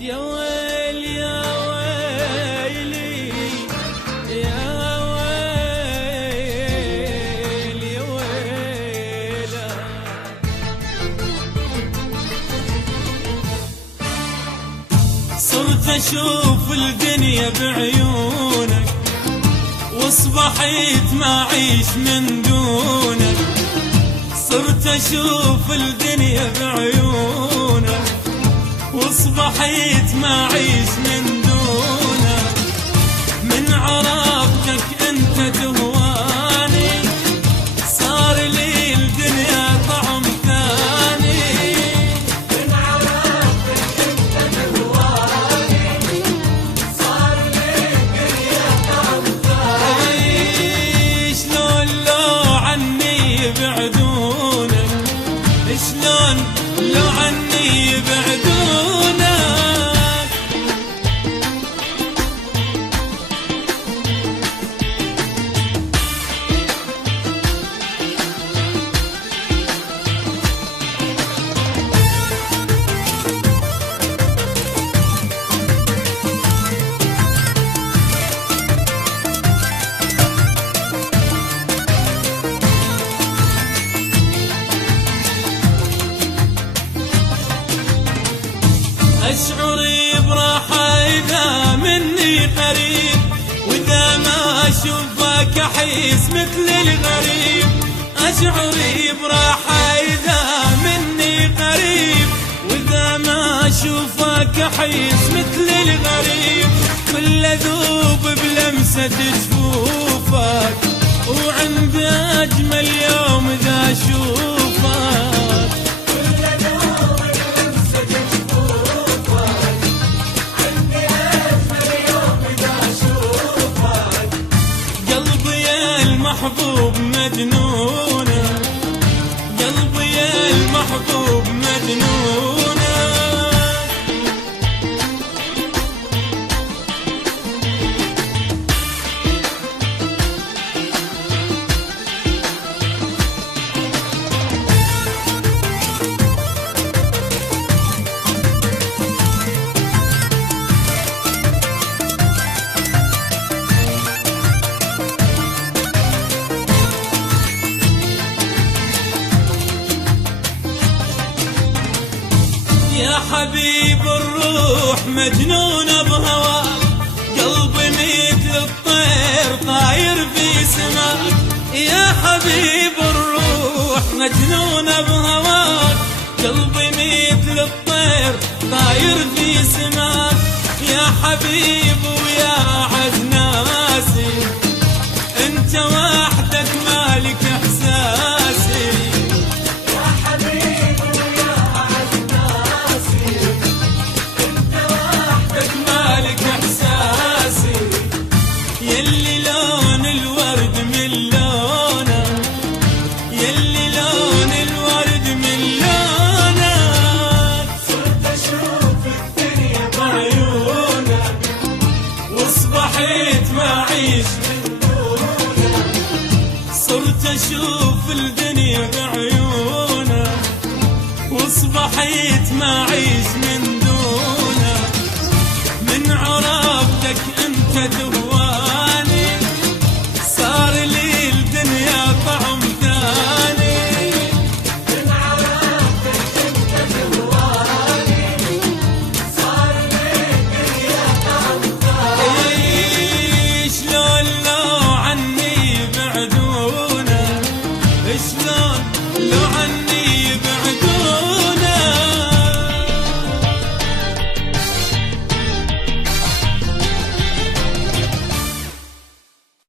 يا ويل يا ويلي يا ويل يا ويلا، صرت اشوف الدنيا بعيونك واصبحت ما اعيش من دونك. صرت اشوف الدنيا بعيونك واصبحت ما اعيش من دونك. من عرفتك انت تهواني صار لي الدنيا طعم ثاني. من عرفتك انت تهواني صار لي الدنيا طعم ثاني. شلون لو عني يبعدونك، شلون لو عني يبعدونك. أشعر براحة إذا مني قريب، وإذا ما أشوفك أحس مثل الغريب. أشعر براحة إذا مني قريب، وإذا ما أشوفك أحس مثل الغريب. كل ذوب بلمسة جفوفك، وعند أجمل يوم إذا أشوفك. محبوب مجنونة، قلبي يا المحبوب مجنونة. يا حبيب الروح مجنون بهواك، قلبي مثل الطير طاير في سماك. يا حبيب الروح مجنون بهواك، قلبي مثل الطير طاير في سماك. يا حبيب ويا أعز ناسي، انت وحدك مالك احساسي. يلي لون الورد من لونك، يلي لون الورد من لونك. صرت اشوف الدنيا بعيونك واصبحت ما اعيش من دونك. صرت اشوف الدنيا بعيونك واصبحت ما اعيش من دونك. من عرفتك انت